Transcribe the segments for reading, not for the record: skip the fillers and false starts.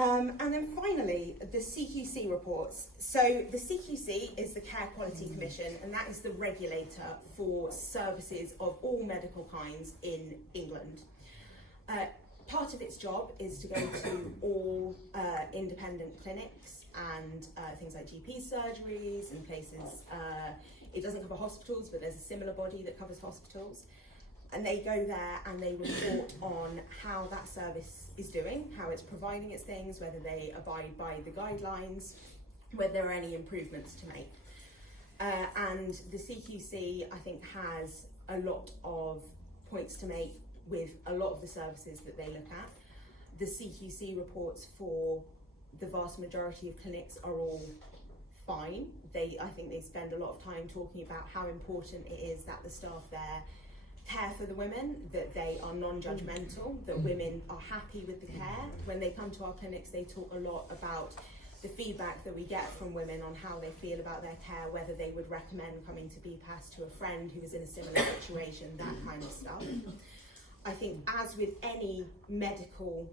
And then finally, the CQC reports. So the CQC is the Care Quality Commission, and that is the regulator for services of all medical kinds in England. Part of its job is to go to all independent clinics and things like GP surgeries and places. It doesn't cover hospitals, but there's a similar body that covers hospitals. And they go there and they report on how that service is doing, how it's providing its things, whether they abide by the guidelines, whether there are any improvements to make. And the CQC, I think, has a lot of points to make with a lot of the services that they look at. The CQC reports for the vast majority of clinics are all fine. I think they spend a lot of time talking about how important it is that the staff there care for the women, that they are non-judgmental, that women are happy with the care. When they come to our clinics, they talk a lot about the feedback that we get from women on how they feel about their care, whether they would recommend coming to BPAS to a friend who is in a similar situation, that kind of stuff. I think, as with any medical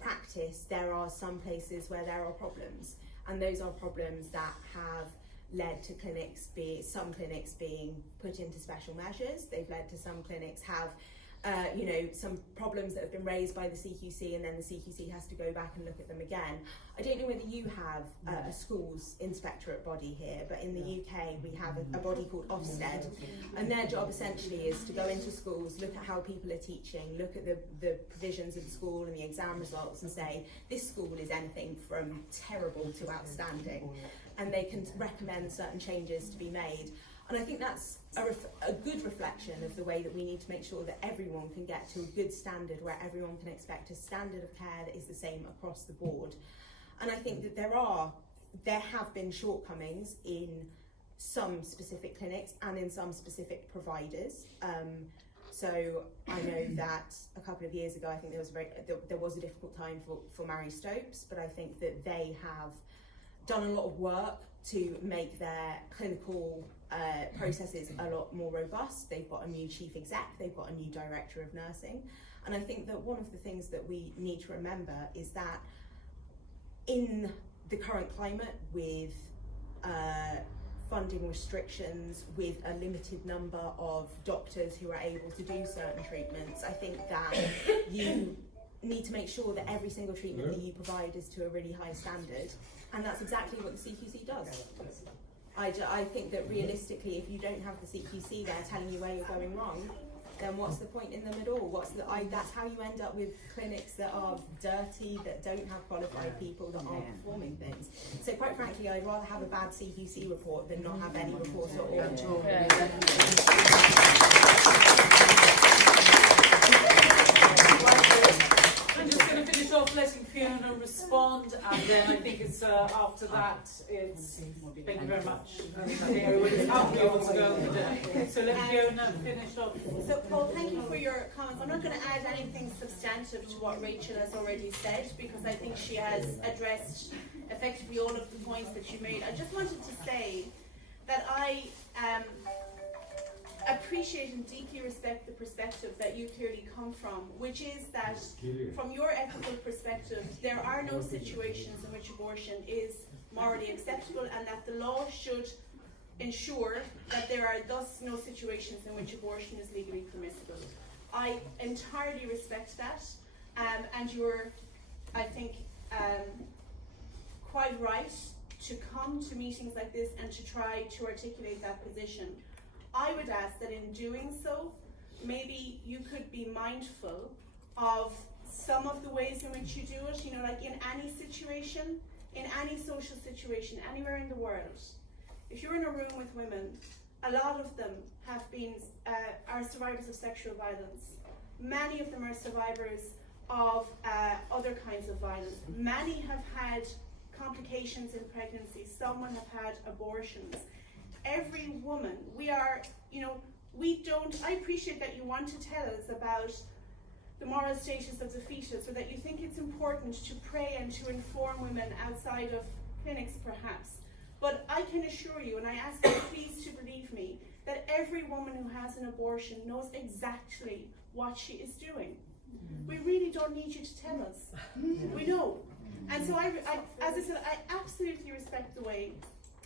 practice, there are some places where there are problems, and those are problems that have led to some clinics being put into special measures. They've led to some clinics have some problems that have been raised by the CQC, and then the CQC has to go back and look at them again. I don't know whether you have a schools inspectorate body here, but in the UK we have a body called Ofsted, and their job essentially is to go into schools, look at how people are teaching, look at the provisions of the school and the exam results, and say this school is anything from terrible to outstanding, and they can recommend certain changes to be made. And I think that's a good reflection of the way that we need to make sure that everyone can get to a good standard, where everyone can expect a standard of care that is the same across the board. And I think that there have been shortcomings in some specific clinics and in some specific providers. So I know that a couple of years ago, I think there was a difficult time for Mary Stopes, but I think that they have done a lot of work to make their clinical processes a lot more robust. They've got a new chief exec, they've got a new director of nursing. And I think that one of the things that we need to remember is that in the current climate, with funding restrictions, with a limited number of doctors who are able to do certain treatments, I think that you need to make sure that every single treatment that you provide is to a really high standard. And that's exactly what the CQC does. I think that realistically, if you don't have the CQC there telling you where you're going wrong, then what's the point in them at all? That's how you end up with clinics that are dirty, that don't have qualified people, that aren't performing things. So quite frankly, I'd rather have a bad CQC report than not have any report at all. I'm just going to finish off letting Fiona respond, and then I think it's after that, it's thank you very much. I think everybody's happy able to go today. So let Fiona finish off. So Paul, thank you for your comments. I'm not going to add anything substantive to what Rachel has already said, because I think she has addressed effectively all of the points that you made. I just wanted to say that I appreciate and deeply respect the perspective that you clearly come from, which is that from your ethical perspective, there are no situations in which abortion is morally acceptable, and that the law should ensure that there are thus no situations in which abortion is legally permissible. I entirely respect that, and you're, I think, quite right to come to meetings like this and to try to articulate that position. I would ask that in doing so, maybe you could be mindful of some of the ways in which you do it. You know, like in any situation, in any social situation, anywhere in the world, if you're in a room with women, a lot of them have been, are survivors of sexual violence. Many of them are survivors of other kinds of violence. Many have had complications in pregnancy. Some have had abortions. Every woman, I appreciate that you want to tell us about the moral status of the fetus, or that you think it's important to pray and to inform women outside of clinics perhaps. But I can assure you, and I ask you please to believe me, that every woman who has an abortion knows exactly what she is doing. We really don't need you to tell us. We know. And And so as I said, I absolutely respect the way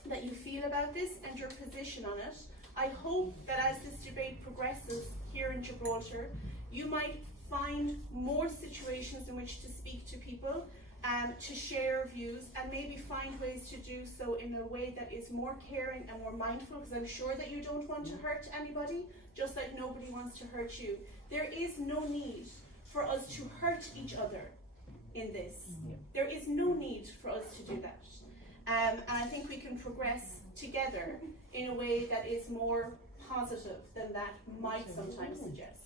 that you feel about this and your position on it. I hope that as this debate progresses here in Gibraltar, you might find more situations in which to speak to people, to share views, and maybe find ways to do so in a way that is more caring and more mindful, because I'm sure that you don't want to hurt anybody, just like nobody wants to hurt you. There is no need for us to hurt each other in this. There is no need for us to do that. And I think we can progress together in a way that is more positive than that might sometimes suggest.